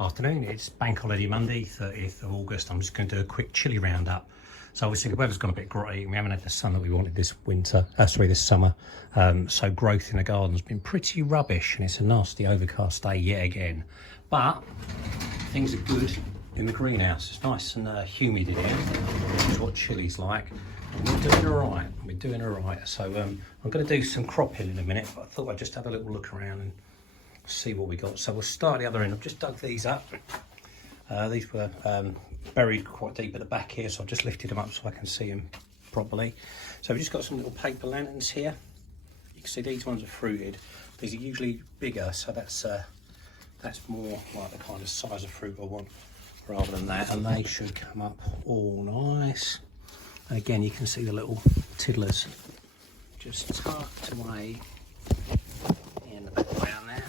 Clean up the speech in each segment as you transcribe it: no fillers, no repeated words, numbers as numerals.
Afternoon. It's Bank Holiday Monday, 30th of August. I'm just going to do a quick chili roundup. So obviously the weather's gone a bit grey. We haven't had the sun that we wanted this this summer. So growth in the garden's been pretty rubbish, and it's a nasty overcast day yet again. But things are good in the greenhouse. It's nice and humid in here, which is what chili's like. And we're doing all right. We're doing all right. So I'm going to do some cropping in a minute, but I thought I'd just have a little look around and see what we got. So we'll start at the other end. I've just dug these up. These were buried quite deep at the back here, so I've just lifted them up so I can see them properly. So we've just got some little paper lanterns here. You can see these ones are fruited. These are usually bigger, so that's more like the kind of size of fruit I want rather than that, and they should come up all nice. And again, you can see the little tiddlers just tucked away in the background there.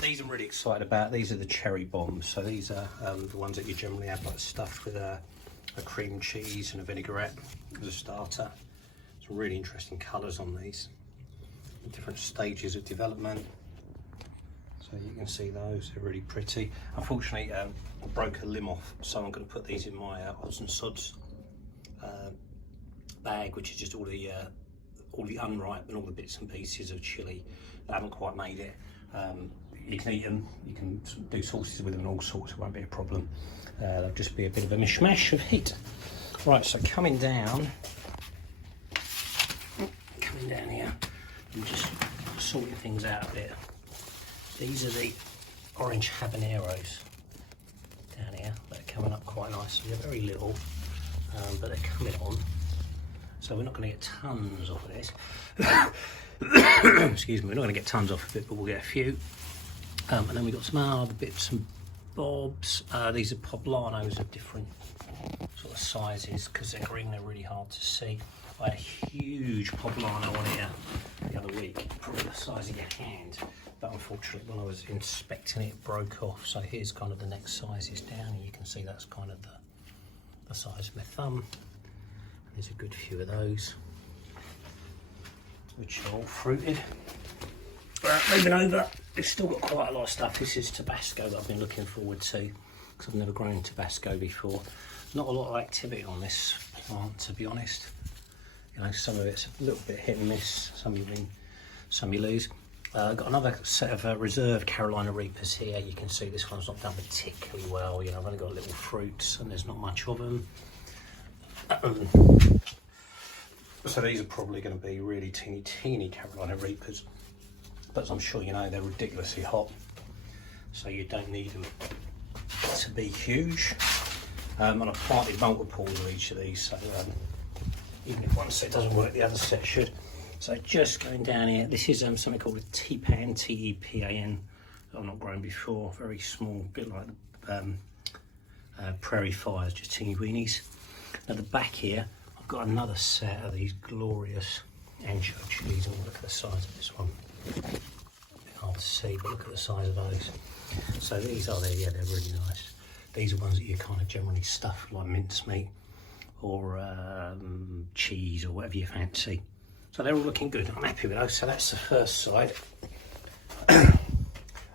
These I'm really excited about. These are the cherry bombs. So these are the ones that you generally have like stuffed with a cream cheese and a vinaigrette as a starter. Some really interesting colours on these, different stages of development. So you can see those, they're really pretty. Unfortunately, I broke a limb off, so I'm going to put these in my odds and sods bag, which is just all the unripe and all the bits and pieces of chili that haven't quite made it. You can eat them, you can do sauces with them and all sorts, it won't be a problem. There'll just be a bit of a mishmash of heat. Right, so coming down here, I'm just sorting things out a bit. These are the orange habaneros down here. They're coming up quite nicely. They're very little, but they're coming on. So we're not going to get tons off of this. Excuse me, we're not going to get tons off of it, but we'll get a few. And then we've got some other bits and bobs. These are poblanos of different sort of sizes. Because they're green, they're really hard to see. I had a huge poblano on here the other week, probably the size of your hand. But unfortunately, when I was inspecting it, it broke off. So here's kind of the next sizes down. And you can see that's kind of the size of my thumb. There's a good few of those, which are all fruited. Right, moving over, it's still got quite a lot of stuff. This is Tabasco that I've been looking forward to, because I've never grown Tabasco before. Not a lot of activity on this plant, to be honest. You know, some of it's a little bit hit and miss, some you win, some you lose. I've got another set of reserve Carolina Reapers here. You can see this one's not done particularly well. You know, I've only got little fruits and there's not much of them. So these are probably going to be really teeny Carolina Reapers, but as I'm sure you know, they're ridiculously hot, so you don't need them to be huge. And I've planted multiples of each of these, so even if one set doesn't work, the other set should. So just going down here, this is something called a T-pan, T-E-P-A-N, that I've not grown before. Very small, bit like prairie fires, just teeny weenies. At the back here, I've got another set of these glorious ancho chilies, and look at the size of this one. A bit hard to see, but look at the size of those. So these are they're really nice. These are ones that you kind of generally stuff like mincemeat or cheese or whatever you fancy. So they're all looking good. I'm happy with those. So that's the first side.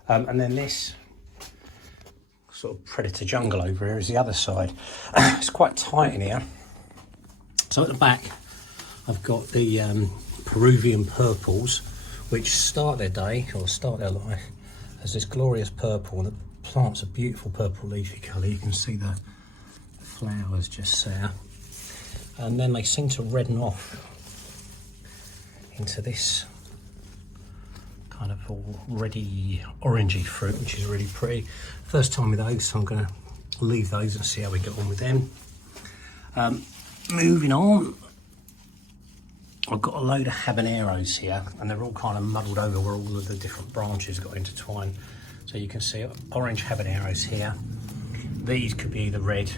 And then this sort of predator jungle over here is the other side. It's quite tight in here. So at the back, I've got the Peruvian purples, which start their day or start their life as this glorious purple, and the plant's a beautiful purple leafy colour. You can see the flowers just there, and then they seem to redden off into this kind of already orangey fruit, which is really pretty. First time with those, so I'm going to leave those and see how we get on with them. Moving on, I've got a load of habaneros here, and they're all kind of muddled over where all of the different branches got intertwined. So you can see orange habaneros here. These could be either red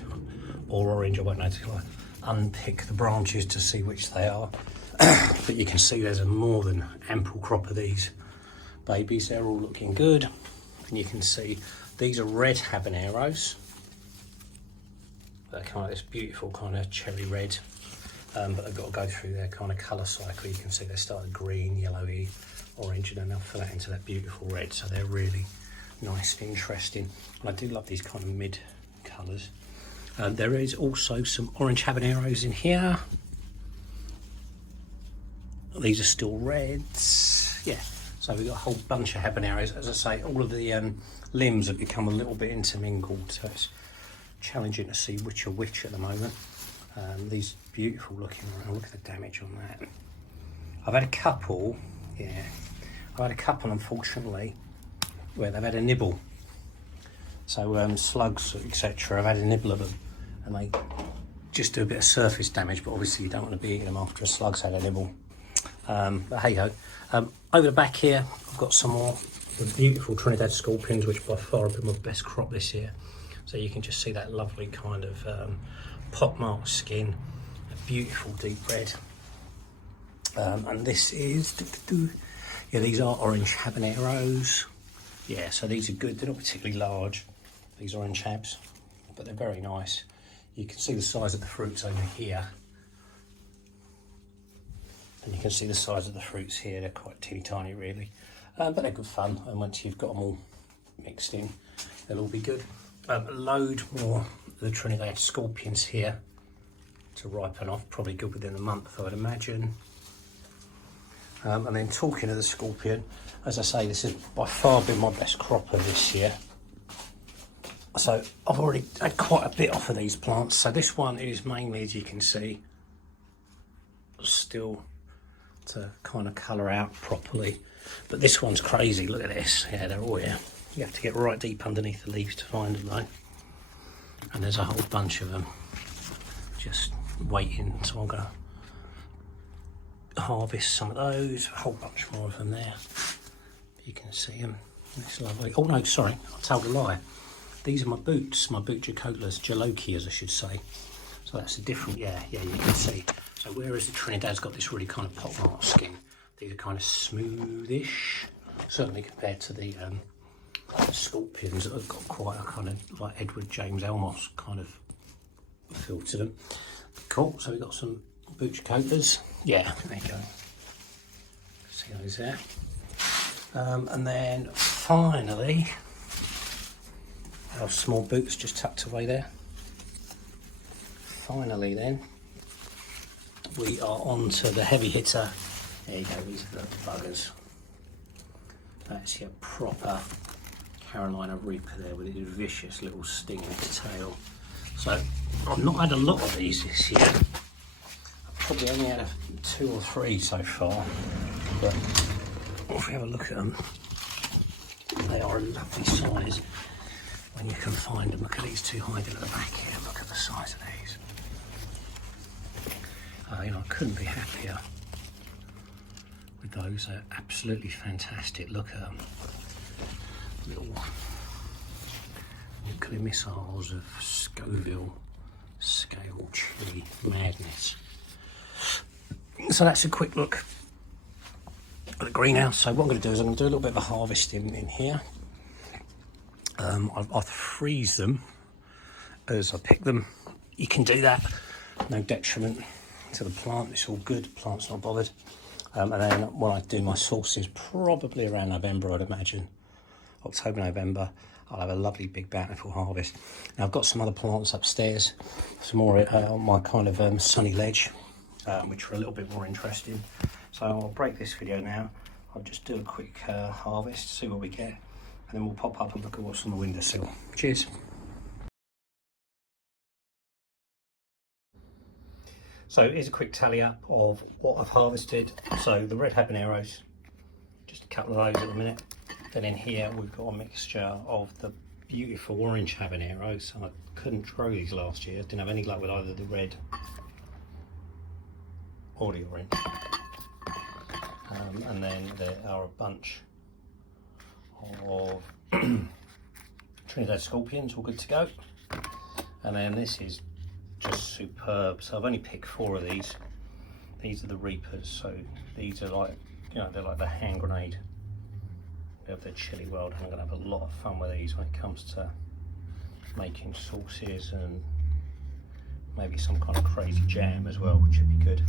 or orange. I won't know till I unpick the branches to see which they are. But you can see there's a more than ample crop of these babies. They're all looking good, and you can see these are red habaneros. They're kind of this beautiful kind of cherry red, but they've got to go through their kind of colour cycle. You can see they started green, yellowy, orange, and then they'll fill out into that beautiful red. So they're really nice and interesting. And I do love these kind of mid colours. There is also some orange habaneros in here. These are still reds. Yeah, so we've got a whole bunch of habaneros. As I say, all of the limbs have become a little bit intermingled, so it's challenging to see which are which at the moment. These beautiful looking, look at the damage on that. I've had a couple, unfortunately, where they've had a nibble. So slugs, etc. I've had a nibble of them, and they just do a bit of surface damage, but obviously you don't want to be eating them after a slug's had a nibble. But hey ho. Over the back here, I've got some more beautiful Trinidad scorpions, which by far have been my best crop this year. So you can just see that lovely kind of pockmarked skin, a beautiful deep red. And this is, yeah, these are orange habaneros. Yeah, so these are good. They're not particularly large, these orange habs, but they're very nice. You can see the size of the fruits over here. And you can see the size of the fruits here. They're quite teeny tiny really, but they're good fun. And once you've got them all mixed in, they'll all be good. A load more of the Trinidad scorpions here to ripen off, probably good within a month, I would imagine. And then talking of the scorpion, as I say, this has by far been my best cropper this year. So I've already had quite a bit off of these plants. So this one is mainly, as you can see, still to kind of colour out properly. But this one's crazy, look at this. Yeah, they're all here. You have to get right deep underneath the leaves to find them though. And there's a whole bunch of them just waiting, so I'm going to harvest some of those. A whole bunch more of them there. You can see them. It's lovely. Oh no, sorry, I told a lie. These are my boots, my boot jalokias, I should say. So that's a different, yeah, you can see. So whereas the Trinidad's got this really kind of pockmarked skin, these are kind of smoothish, certainly compared to the scorpions that have got quite a kind of like Edward James Elmos kind of feel to them. Cool, so we've got some butchercolas. Yeah, there you go. See those there. And then finally, our small boots just tucked away there. Finally then, we are on to the heavy hitter. There you go, these are the buggers. That's your proper Carolina Reaper there with its vicious little sting in its tail. So I've not had a lot of these this year. I've probably only had 2 or 3 so far, but if we have a look at them, they are a lovely size when you can find them. Look at these two hiding at the back here. Look at the size of these. You know, I couldn't be happier with those. They're absolutely fantastic. Look at them. Little nuclear missiles of Scoville scale chili madness. So that's a quick look at the greenhouse. So what I'm going to do is I'm going to do a little bit of a harvest in here. I'll freeze them as I pick them. You can do that, no detriment to the plant. It's all good, the plant's not bothered. And then when I do my sauces, probably around November, I'd imagine, October, November, I'll have a lovely big bountiful harvest. Now I've got some other plants upstairs, some more on my kind of sunny ledge, which are a little bit more interesting. So I'll break this video now. I'll just do a quick harvest, see what we get, and then we'll pop up and look at what's on the windowsill. Cheers. So here's a quick tally up of what I've harvested. So the red habaneros, just a couple of those at the minute. Then in here we've got a mixture of the beautiful orange habaneros. And I couldn't grow these last year. Didn't have any luck with either the red or the orange. And then there are a bunch of Trinidad scorpions, all good to go. And then this is just superb. So I've only picked 4 of these. These are the Reapers. So these are like, you know, they're like the hand grenade of the chili world. I'm gonna have a lot of fun with these when it comes to making sauces and maybe some kind of crazy jam as well, which should be good.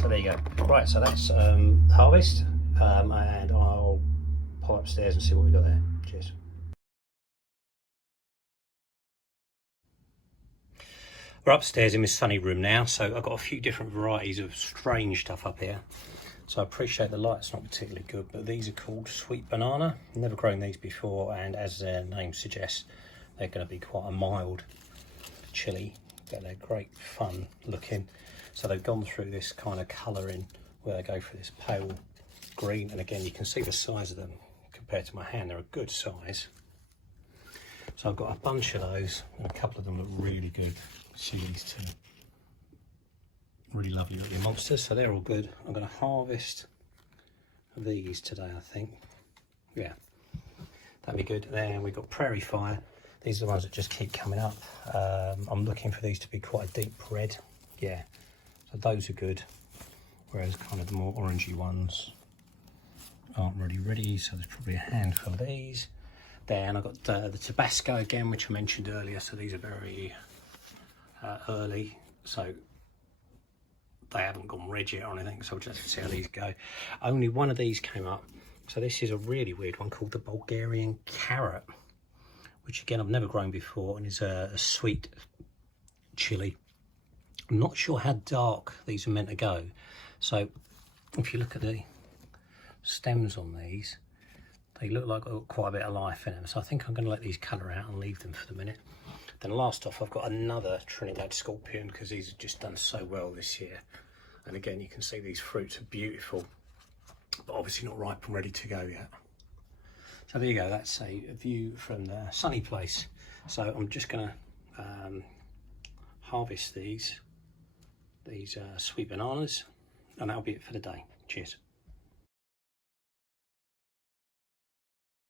So there you go. Right, so that's harvest, and I'll pop upstairs and see what we got there. Cheers. We're upstairs in my sunny room now, so I've got a few different varieties of strange stuff up here. So I appreciate the light's not particularly good, but these are called sweet banana. Never grown these before, and as their name suggests, they're going to be quite a mild chili, but they're great fun looking. So they've gone through this kind of colouring where they go for this pale green, and again you can see the size of them compared to my hand. They're a good size. So I've got a bunch of those, and a couple of them look really good chilies too. Really lovely looking monsters, so they're all good. I'm going to harvest these today, I think. Yeah, that'd be good. Then we've got Prairie Fire. These are the ones that just keep coming up. I'm looking for these to be quite a deep red. Yeah, so those are good. Whereas kind of the more orangey ones aren't really ready, so there's probably a handful of these. Then I've got the Tabasco again, which I mentioned earlier, so these are very early, so they haven't gone red yet or anything, so we'll just see how these go. Only one of these came up, so this is a really weird one called the Bulgarian Carrot, which again I've never grown before, and is a sweet chili. I'm not sure how dark these are meant to go, so if you look at the stems on these, they look like they've got quite a bit of life in them, so I think I'm going to let these colour out and leave them for the minute. Then last off, I've got another Trinidad Scorpion, because these have just done so well this year. And again, you can see these fruits are beautiful, but obviously not ripe and ready to go yet. So there you go, that's a view from the sunny place. So I'm just going to harvest these sweet bananas, and that'll be it for the day. Cheers.